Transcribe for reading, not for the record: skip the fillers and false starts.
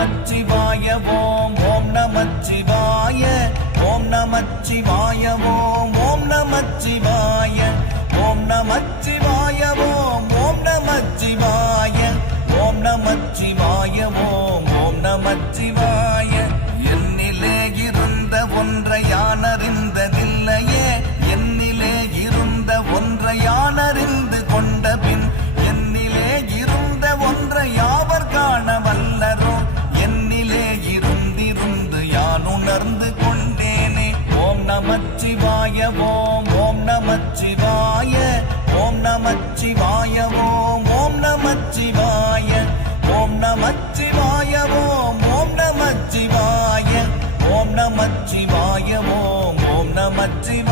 நமச்சிவாய ஓம் ஓம் நமச்சிவாய ஓம் நமச்சிவாய ஓம் ஓம் நமச்சிவாய ஓம் நமச்சிவாய ஓம் ஓம் நமச்சிவாய ஓம் நமச்சிவாய ஓம் ஓம் நமச்சிவாய என்னிலே இருந்த ஒன்றை யானறிந்ததில்லையே என்னிலே இருந்த ஒன்றை யானறிந்து கொண்ட பின் என்னிலே இருந்த ஒன்றை யாவர் காண வல்லரோ என்னிலே இருந்திருந்து யான் உணர்ந்து கொண்டேனே ஓம் நமச்சிவாய ஓம் ஓம் நமச்சிவாய ஓம் நமச்சிவாய ஓம் ஓம் நமச்சிவாய ஓம் நமச்சிவாய ஓம் ஓம் நமச்சிவாய ஓம் நமச்சிவாய ஓம் ஓம் நமச்சிவாய